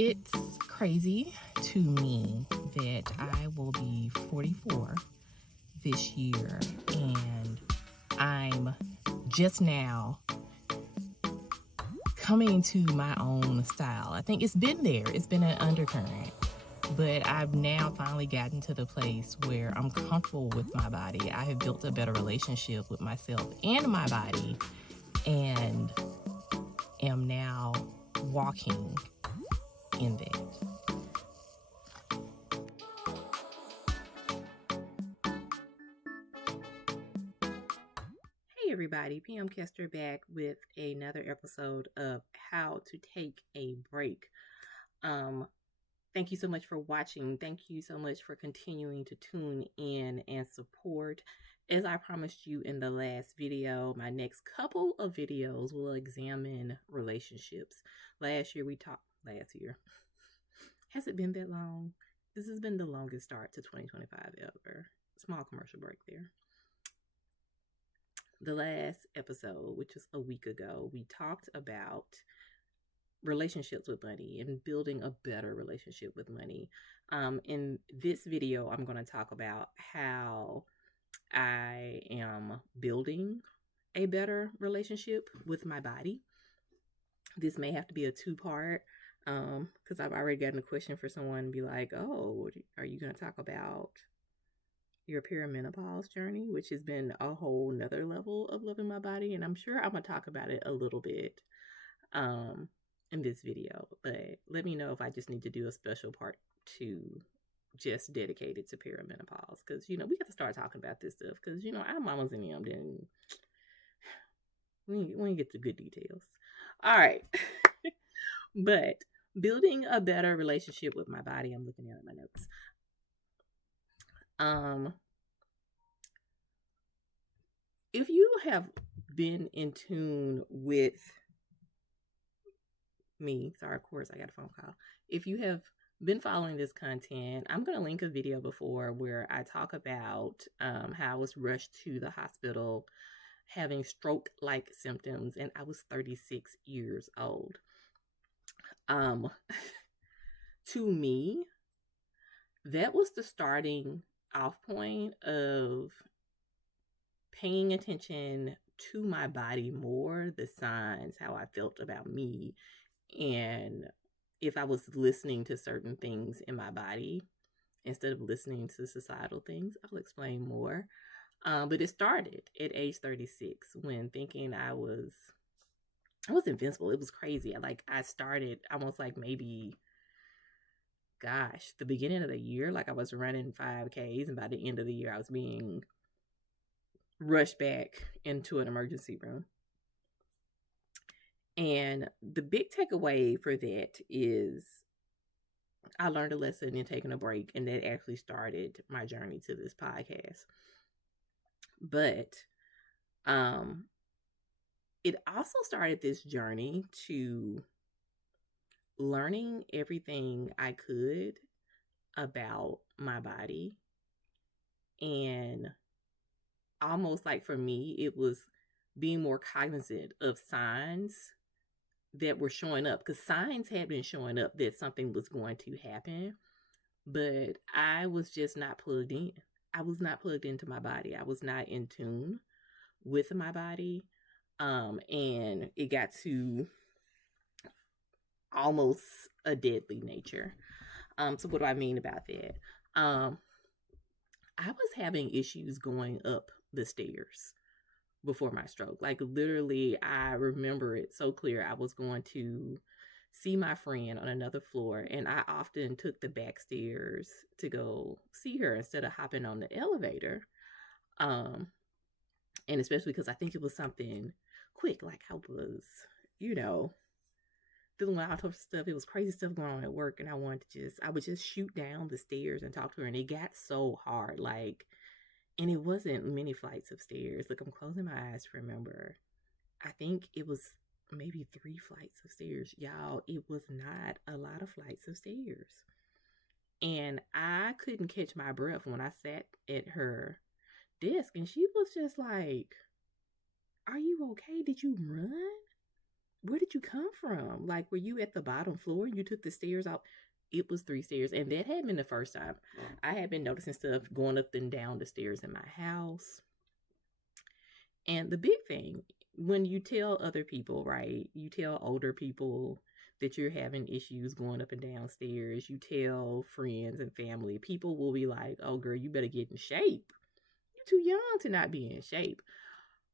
It's crazy to me that I will be 44 this year, and I'm just now coming to my own style. I think it's been there, it's been an undercurrent, but I've now finally gotten to the place where I'm comfortable with my body. I have built a better relationship with myself and my body, and am now walking in that. Hey everybody, PM Kester back with another episode of How to Take a Break. Thank you so much for watching. Thank you so much for continuing to tune in and support. As I promised you in the last video, my next couple of videos will examine relationships. Last year. Has it been that long? This has been the longest start to 2025 ever. Small commercial break there. The last episode, which was a week ago, we talked about relationships with money and building a better relationship with money. In this video, I'm going to talk about how I am building a better relationship with my body. This may have to be a two-part because I've already gotten a question for someone to be like, oh, are you going to talk about your perimenopause journey, which has been a whole nother level of loving my body? And I'm sure I'm going to talk about it a little bit in this video, but let me know if I just need to do a special part 2 just dedicated to perimenopause, because we got to start talking about this stuff, because our mamas and them didn't we get the good details. All right. But building a better relationship with my body, I'm looking at my notes. If you have been in tune with me, sorry, of course I got a phone call. If you have been following this content, I'm going to link a video before where I talk about how I was rushed to the hospital having stroke-like symptoms, and I was 36 years old. To me, that was the starting off point of paying attention to my body more, the signs, how I felt about me, and if I was listening to certain things in my body instead of listening to societal things. I'll explain more. But it started at age 36 when thinking I was invincible. It was crazy. I started almost like maybe, the beginning of the year, like I was running 5Ks, and by the end of the year, I was being rushed back into an emergency room. And the big takeaway for that is I learned a lesson in taking a break, and that actually started my journey to this podcast. But it also started this journey to learning everything I could about my body. And almost like for me, it was being more cognizant of signs that were showing up, because signs had been showing up that something was going to happen, but I was just not plugged in. I was not plugged into my body. I was not in tune with my body. And it got to almost a deadly nature. So what do I mean about that? I was having issues going up the stairs before my stroke. Like literally, I remember it so clear. I was going to see my friend on another floor, and I often took the back stairs to go see her instead of hopping on the elevator. And especially because I think it was something quick, like I was, dealing with all types of stuff. It was crazy stuff going on at work, and I would just shoot down the stairs and talk to her, and it got so hard, and it wasn't many flights of stairs. Look, I'm closing my eyes to remember. I think it was maybe 3 flights of stairs. Y'all, it was not a lot of flights of stairs. And I couldn't catch my breath when I sat at her desk, and she was just like, "Are you okay? Did you run?" where did you come from? Like, were you at the bottom floor and you took the stairs out? It was 3 stairs. And that had been the first time. I had been noticing stuff going up and down the stairs in my house. And the big thing, when you tell other people, right? You tell older people that you're having issues going up and downstairs. You tell friends and family. People will be like, oh, girl, you better get in shape. You're too young to not be in shape.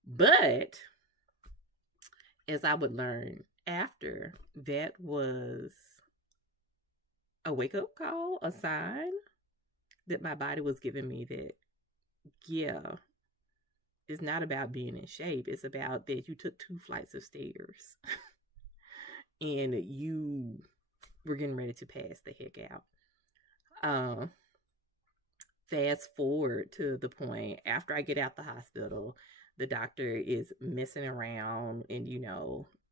But as I would learn after, that was a wake up call, a sign that my body was giving me that, yeah, it's not about being in shape. It's about that you took 2 flights of stairs and you were getting ready to pass the heck out. Um, Fast forward to the point after I get out the hospital, the doctor is messing around and,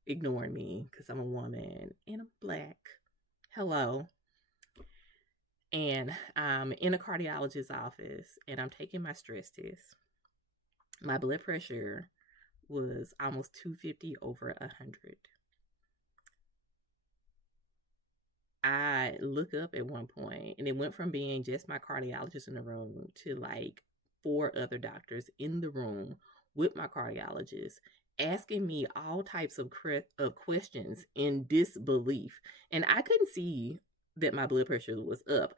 ignoring me because I'm a woman and I'm black. Hello. And I'm in a cardiologist's office and I'm taking my stress test. My blood pressure was almost 250 over 100. I look up at one point and it went from being just my cardiologist in the room to like 4 other doctors in the room with my cardiologist asking me all types of questions in disbelief. And I couldn't see that my blood pressure was up.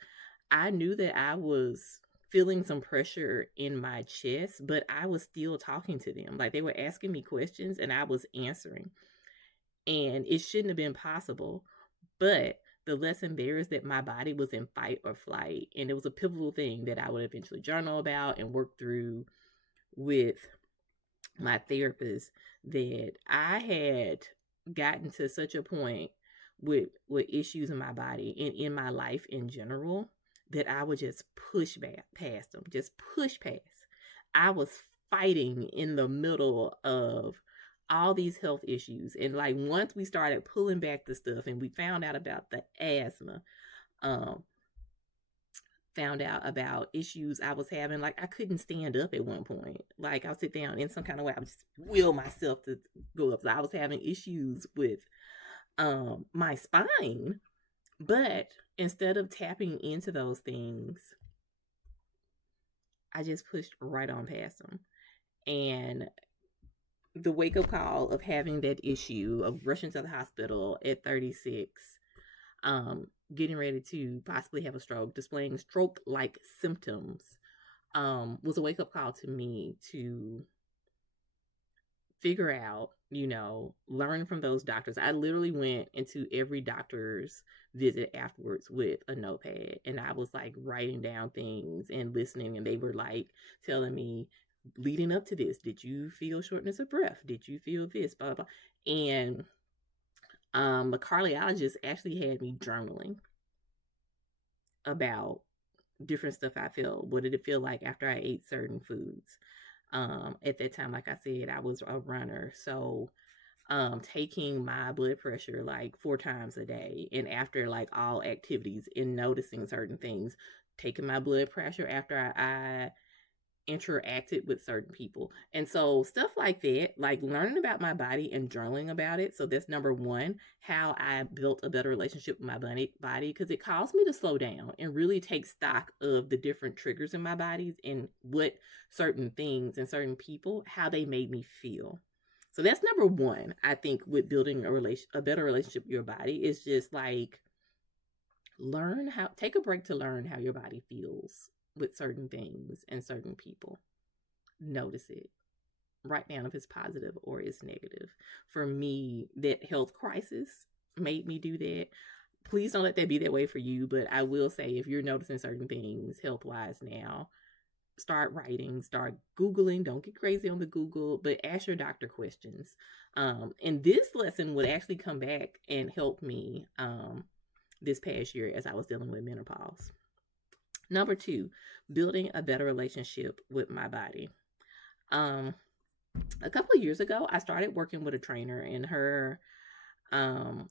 I knew that I was feeling some pressure in my chest, but I was still talking to them. Like they were asking me questions and I was answering. And it shouldn't have been possible. But the lesson there is that my body was in fight or flight. And it was a pivotal thing that I would eventually journal about and work through with my therapist, that I had gotten to such a point with issues in my body and in my life in general that I would just push back past them, just push past. I was fighting in the middle of all these health issues. And like once we started pulling back the stuff and we found out about the asthma, um, found out about issues I was having. Like I couldn't stand up at one point. Like I'll sit down in some kind of way. I would just will myself to go up. So I was having issues with my spine. But instead of tapping into those things, I just pushed right on past them. And the wake up call of having that issue of rushing to the hospital at 36, getting ready to possibly have a stroke, displaying stroke like symptoms, was a wake up call to me to figure out, learn from those doctors. I literally went into every doctor's visit afterwards with a notepad and I was like writing down things and listening, and they were like telling me, leading up to this, did you feel shortness of breath? Did you feel this? Blah, blah, blah. And the cardiologist actually had me journaling about different stuff I felt. What did it feel like after I ate certain foods? At that time, like I said, I was a runner. So taking my blood pressure like 4 times a day and after like all activities and noticing certain things, taking my blood pressure after I interacted with certain people. And so stuff like that, like learning about my body and journaling about it. So that's number one, how I built a better relationship with my body, because it caused me to slow down and really take stock of the different triggers in my body and what certain things and certain people, how they made me feel. So that's number one. I think with building a better relationship with your body is just like take a break to learn how your body feels with certain things and certain people. Notice it. Write down if it's positive or it's negative. For me, that health crisis made me do that. Please don't let that be that way for you, but I will say if you're noticing certain things health wise now, start writing, start Googling. Don't get crazy on the Google, but ask your doctor questions. And this lesson would actually come back and help me this past year as I was dealing with menopause. Number two, building a better relationship with my body. A couple of years ago, I started working with a trainer, and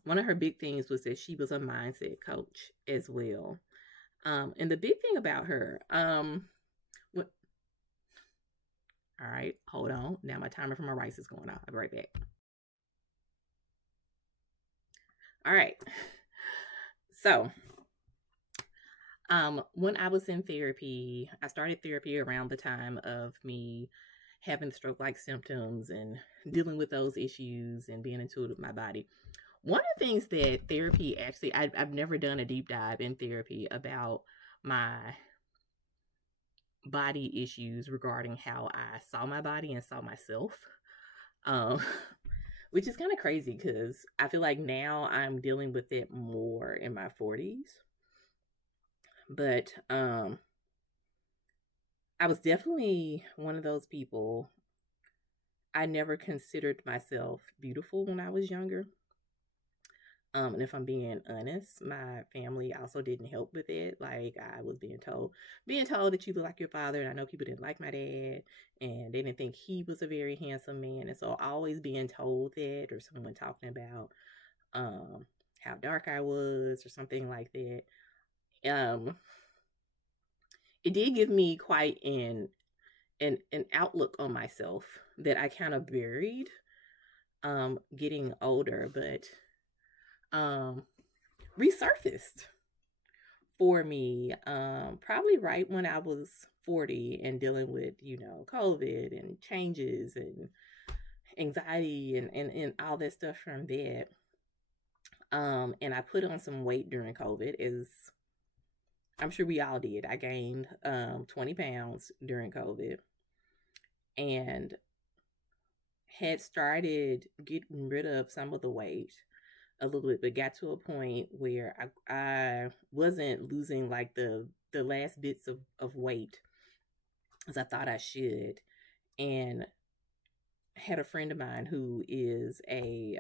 one of her big things was that she was a mindset coach as well. And the big thing about her, all right, hold on. Now my timer for my rice is going off. I'll be right back. All right. So, when I was in therapy, I started therapy around the time of me having stroke-like symptoms and dealing with those issues and being in tune with my body. One of the things that therapy actually, I've never done a deep dive in therapy about my body issues regarding how I saw my body and saw myself. Um, which is kind of crazy because I feel like now I'm dealing with it more in my 40s. But I was definitely one of those people. I never considered myself beautiful when I was younger. And if I'm being honest, my family also didn't help with it. Like I was being told that you look like your father, and I know people didn't like my dad, and they didn't think he was a very handsome man. And so always being told that, or someone talking about um, how dark I was, or something like that. Um, it did give me quite an outlook on myself that I kind of buried getting older, but um, resurfaced for me probably right when I was 40 and dealing with, COVID and changes and anxiety and all that stuff from that. And I put on some weight during COVID, as I'm sure we all did. I gained 20 pounds during COVID and had started getting rid of some of the weight a little bit, but got to a point where I wasn't losing like the last bits of weight as I thought I should. And had a friend of mine who is a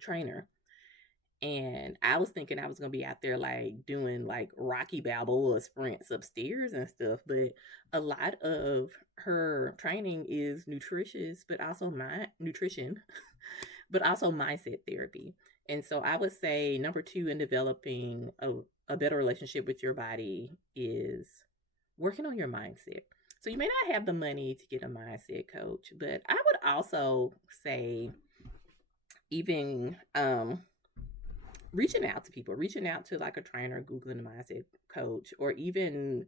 trainer. And I was thinking I was going to be out there like doing like Rocky Balboa sprints upstairs and stuff. But a lot of her training is nutritious, but also my nutrition, but also mindset therapy. And so I would say number two in developing a better relationship with your body is working on your mindset. So you may not have the money to get a mindset coach, but I would also say even reaching out to people, reaching out to like a trainer, Googling a mindset coach, or even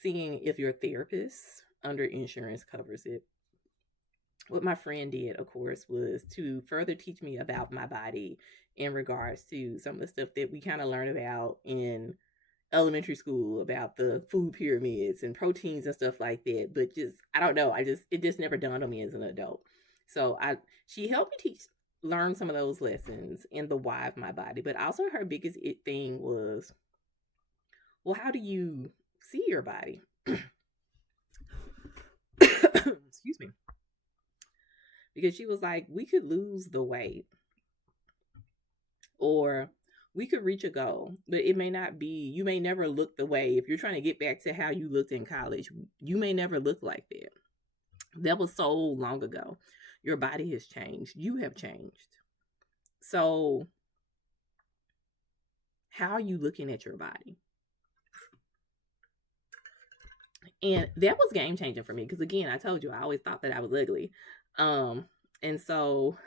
seeing if your therapist under insurance covers it. What my friend did, of course, was to further teach me about my body in regards to some of the stuff that we kind of learned about in elementary school about the food pyramids and proteins and stuff like that. But just, I don't know, it just never dawned on me as an adult. So she helped me learn some of those lessons in the why of my body. But also her biggest thing was, well, how do you see your body? Excuse me. Because she was like, we could lose the weight or we could reach a goal, but it may not be, you may never look the way. If you're trying to get back to how you looked in college, you may never look like that. That was so long ago. Your body has changed. You have changed. So, how are you looking at your body? And that was game changing for me because, again, I told you I always thought that I was ugly. And so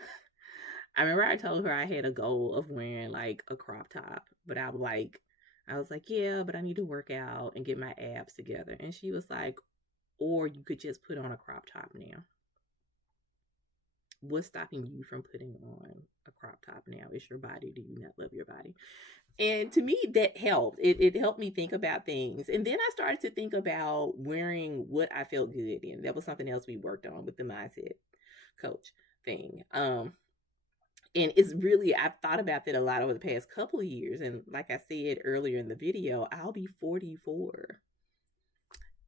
I remember I told her I had a goal of wearing like a crop top, but I was like, yeah, but I need to work out and get my abs together. And she was like, or you could just put on a crop top now. What's stopping you from putting on a crop top now? It's your body. Do you not love your body? And to me, that helped. It helped me think about things. And then I started to think about wearing what I felt good in. That was something else we worked on with the mindset coach thing. And it's really, I've thought about that a lot over the past couple of years. And like I said earlier in the video, I'll be 44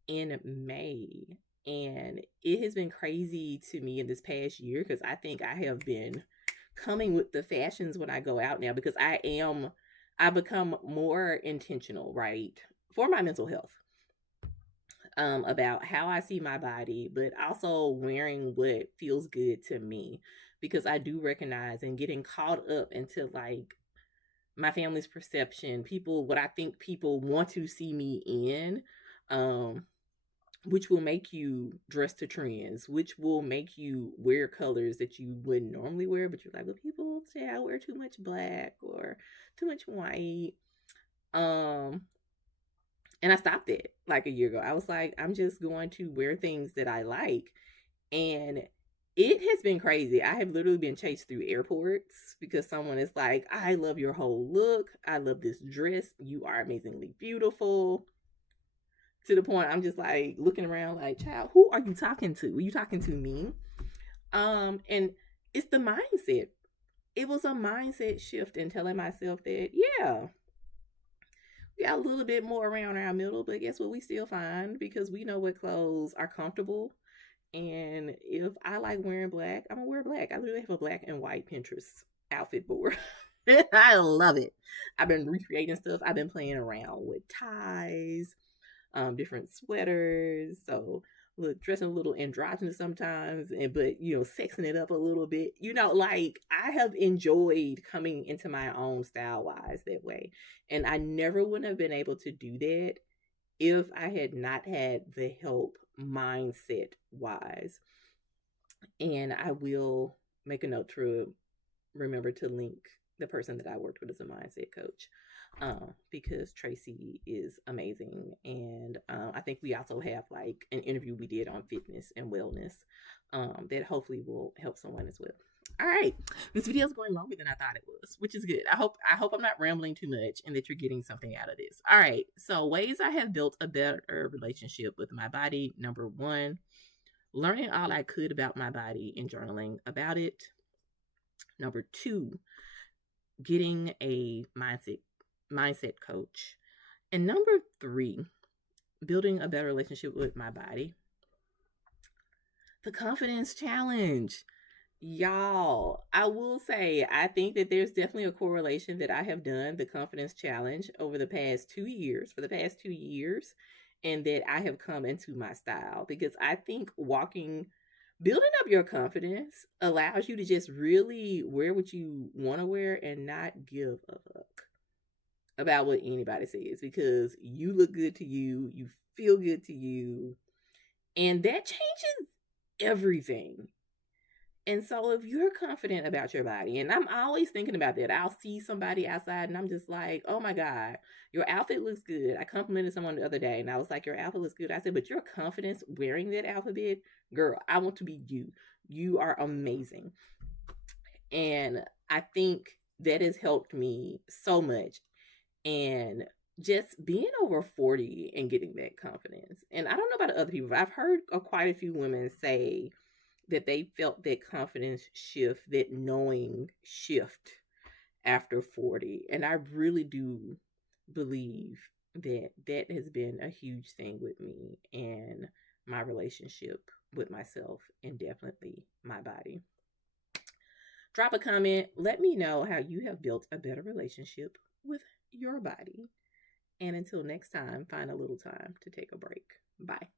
in May. And it has been crazy to me in this past year because I think I have been coming with the fashions when I go out now because I become more intentional, right, for my mental health about how I see my body, but also wearing what feels good to me because I do recognize and getting caught up into like my family's perception, what I think people want to see me in, which will make you dress to trends, which will make you wear colors that you wouldn't normally wear, but you're like, well, people say I wear too much black or too much white. Um, and I stopped it like a year ago. I was like, I'm just going to wear things that I like. And it has been crazy. I have literally been chased through airports because someone is like, I love your whole look. I love this dress. You are amazingly beautiful. To the point I'm just like looking around like, child, who are you talking to? Are you talking to me? And it's the mindset. It was a mindset shift in telling myself that, yeah, we got a little bit more around our middle, but guess what? We still fine because we know what clothes are comfortable. And if I like wearing black, I'm gonna wear black. I literally have a black and white Pinterest outfit board. I love it. I've been recreating stuff. I've been playing around with ties, different sweaters. So look, dressing a little androgynous sometimes, and but sexing it up a little bit. Like I have enjoyed coming into my own style wise that way, and I never would have been able to do that if I had not had the help mindset wise. And I will make a note to remember to link the person that I worked with as a mindset coach, because Tracy is amazing. And I think we also have like an interview we did on fitness and wellness, that hopefully will help someone as well. All right, this video is going longer than I thought it was, which is good. I hope I'm not rambling too much and that you're getting something out of this. All right, so ways I have built a better relationship with my body. Number one, learning all I could about my body and journaling about it. Number two, getting a mindset coach. And number three, building a better relationship with my body. The confidence challenge. Y'all, I will say, I think that there's definitely a correlation that I have done the confidence challenge over the past 2 years, for the past 2 years, and that I have come into my style because I think building up your confidence allows you to just really wear what you want to wear and not give a fuck about what anybody says because you look good to you, you feel good to you, and that changes everything. And so if you're confident about your body, and I'm always thinking about that, I'll see somebody outside and I'm just like, oh my God, your outfit looks good. I complimented someone the other day and I was like, your outfit looks good. I said, but your confidence wearing that outfit, girl, I want to be you. You are amazing. And I think that has helped me so much. And just being over 40 and getting that confidence. And I don't know about other people, but I've heard of quite a few women say that they felt that confidence shift, that knowing shift after 40. And I really do believe that that has been a huge thing with me and my relationship with myself and definitely my body. Drop a comment. Let me know how you have built a better relationship with your body. And until next time, find a little time to take a break. Bye.